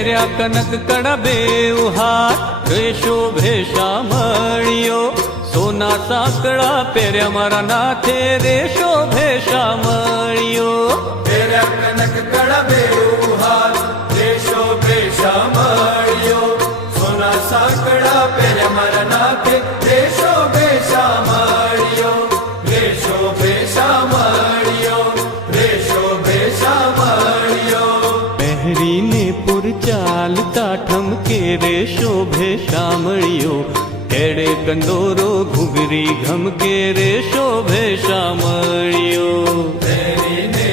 પહેર્યા કનક કડા બેઉ હાથ રે શોભે શામળિયો સોના સાંકળા પહેર્યા મારા નાથે રે શોભે શામળિયો પહેર્યા કનક કડા બેઉ હાથ રે શોભે શામળિયો સોના સાંકળા પહેર્યા મારા નાથે રે શોભે શામળિયો રે શોભે શામળિયો રે શોભે શામળિયો પહેરીને પુર ચાલતા ઠમકે રે શોભે શામળિયો કેડે કંદોરો ઘૂઘરી ઘમકે રે શોભે શામળિયો પહેરીને